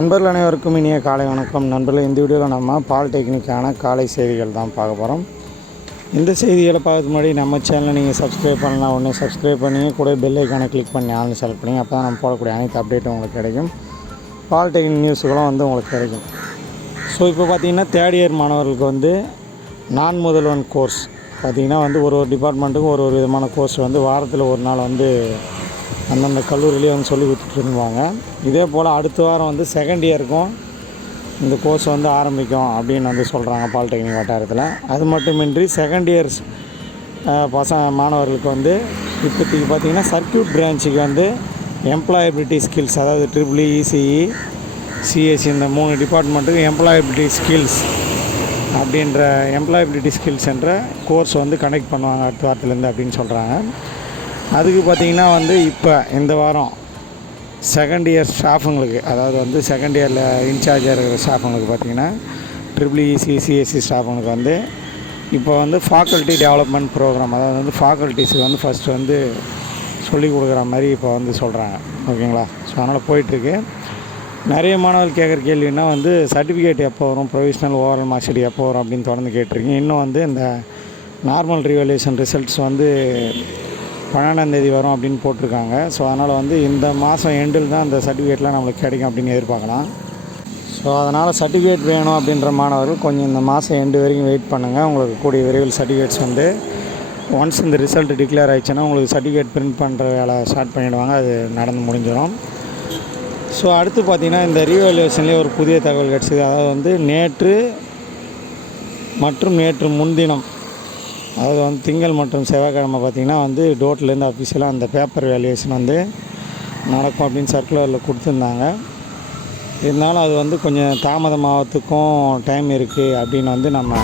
நண்பர்கள் அனைவருக்கும் இனிய காலை வணக்கம். நண்பர்கள், இந்த வீடியோவில் நம்ம பாலிடெக்னிக்கான காலை செய்திகள் தான் பார்க்க போகிறோம். இந்த செய்திகளை பார்க்கறதுக்கு முன்னாடி நம்ம சேனலை நீங்கள் சப்ஸ்கிரைப் பண்ணலாம். உடனே சப்ஸ்கிரைப் பண்ணி கூட பெல் ஐக்கானை கிளிக் பண்ணி ஆள்னு செலக்ட் பண்ணி அப்போ தான் நம்ம போடக்கூடிய அனைத்து அப்டேட்டும் உங்களுக்கு கிடைக்கும். பாலிடெக்னிக் நியூஸுகளும் உங்களுக்கு கிடைக்கும். ஸோ இப்போ பார்த்திங்கன்னா தேர்ட் இயர் மாணவர்களுக்கு நான் முதல்வன் கோர்ஸ் பார்த்திங்கன்னா ஒரு டிபார்ட்மெண்ட்டுக்கும் ஒரு விதமான கோர்ஸ் வாரத்தில் ஒரு நாள் அந்தந்த கல்லூரியிலே சொல்லி கொடுத்துட்டுருவாங்க. இதே போல் அடுத்த வாரம் செகண்ட் இயருக்கும் இந்த கோர்ஸ் ஆரம்பிக்கும் அப்படின்னு சொல்கிறாங்க பாலிடெக்னிக் வட்டாரத்தில். அது மட்டுமின்றி செகண்ட் இயர்ஸ் மாணவர்களுக்கு இப்போதைக்கு பார்த்திங்கன்னா சர்க்யூட் பிரான்ச்சுக்கு எம்ப்ளாயபிலிட்டி ஸ்கில்ஸ், அதாவது ட்ரிபிள் இசிஇ சிஎஸ்சி இந்த 3 டிபார்ட்மெண்ட்டுக்கு எம்ப்ளாயபிலிட்டி ஸ்கில்ஸ் அப்படின்ற எம்ப்ளாயபிலிட்டி ஸ்கில்ஸ் என்ற கோர்ஸ் கனெக்ட் பண்ணுவாங்க அடுத்த வாரத்துலேருந்து அப்படின்னு சொல்கிறாங்க. அதுக்கு பார்த்திங்கன்னா இப்போ இந்த வாரம் செகண்ட் இயர் ஸ்டாஃபுங்களுக்கு, அதாவது செகண்ட் இயரில் இன்சார்ஜாக இருக்கிற ஸ்டாஃபுங்களுக்கு பார்த்திங்கன்னா ட்ரிபிள் இசி சிஎஸ்சி ஸ்டாஃபுங்களுக்கு இப்போ ஃபேக்கல்ட்டி டெவலப்மெண்ட் ப்ரோக்ராம், அதாவது ஃபேக்கல்ட்டிஸுக்கு ஃபஸ்ட்டு சொல்லிக் கொடுக்குற மாதிரி இப்போ சொல்கிறாங்க. ஓகேங்களா? ஸோ அதனால் போயிட்டுருக்கு. நிறைய மாணவர்கள் கேட்குற கேள்வின்னா சர்டிஃபிகேட் எப்போ வரும், ப்ரொவிஷ்னல் ஓவரால் மார்க் ஷீட் எப்போ வரும் அப்படின்னு தொடர்ந்து கேட்டிருக்கீங்க. இன்னும் இந்த நார்மல் ரிவல்யூஷன் ரிசல்ட்ஸ் 12ஆம் தேதி வரும் அப்படின்னு போட்டிருக்காங்க. ஸோ அதனால் இந்த மாதம் எண்டில் தான் இந்த சர்டிஃபிகேட்லாம் நம்மளுக்கு கிடைக்கும் அப்படின்னு எதிர்பார்க்கலாம். ஸோ அதனால் சர்டிஃபிகேட் வேணும் அப்படின்ற மாணவர்கள் கொஞ்சம் இந்த மாதம் எண்டு வரைக்கும் வெயிட் பண்ணுங்கள். உங்களுக்கு கூடிய விரைவில் சர்டிஃபிகேட்ஸ் ஒன்ஸ் இந்த ரிசல்ட் டிக்ளேர் ஆகிடுச்சுன்னா உங்களுக்கு சர்டிஃபிகேட் பிரிண்ட் பண்ணுற வேலை ஸ்டார்ட் பண்ணிவிடுவாங்க. அது நடந்து முடிஞ்சிடும். ஸோ அடுத்து பார்த்திங்கன்னா இந்த ரீவேல்யூஷன்லேயே ஒரு புதிய தகவல் கிடச்சிது. அதாவது நேற்று மற்றும் நேற்று முன்தினம், அதாவது திங்கள் மற்றும் செவ்வாய்க்கிழமை பார்த்திங்கன்னா டோட்லேருந்து அஃபிஷியலாக அந்த பேப்பர் வேல்யூவேஷன் நடக்கும் அப்படின்னு சர்க்குலரில் கொடுத்துருந்தாங்க. இருந்தாலும் அது கொஞ்சம் தாமதமாகறதுக்கும் டைம் இருக்குது அப்படின்னு நம்ம